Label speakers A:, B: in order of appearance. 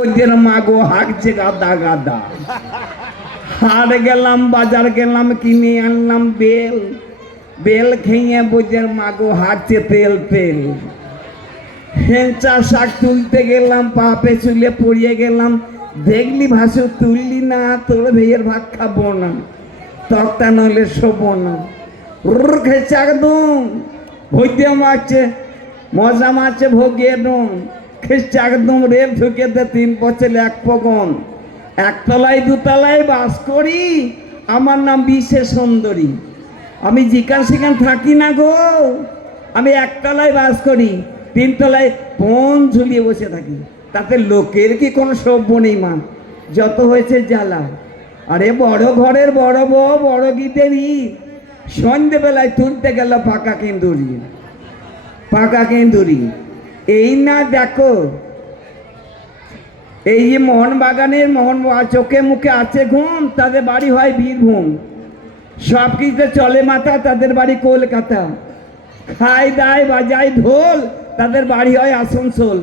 A: বৈদ্যের মাগো হাঁকছে গাদা গাদা। হাট গেলাম, বাজার গেলাম, কিনে আনলাম বেল। বেল খেয়ে বৈদ্যের মাগো হাঁকছে তেল তেল। হেঁচা শাক তুলতে গেলাম, পা পেছুলে পড়িয়ে গেলাম। দেখলি ভাসু তুললি না, তোর ভেয়ের ভাত খাব না। তক্তা নলে শোবো না। রুর একদম। ভৈদ্য মারছে, মজা মারছে, ভোগিয়ে ডুম খেয়েছে একদম রেল ঢুকে দে তিন বছর এক পগন। একতলায়, দুতলায় বাস করি। আমার নাম বিশেষ সুন্দরী। আমি যেখান সেখান থাকি না গো। আমি একতলায় বাস করি, তিনতলায় পন ঝুলিয়ে বসে থাকি। তাতে লোকের কি কোনো সভ্য নেই মা যত হয়েছে জ্বালা। আরে বড় ঘরের বড় বউ, বড় গীতেরই সন্ধেবেলায় তুলতে গেল পাকা কেন্দুরি। পাকা কেন্দুরি। এই না দেখো, এই যে মোহন বাগানের মোহন চোখে মুখে আছে ঘুম, তাদের বাড়ি হয় বীরভূম সব কিছুতে চলে মাথা, তাদের বাড়ি কলকাতা। খায়, দায়, বাজায়, ঢোল, তাদের বাড়ি হয় আসানসোল।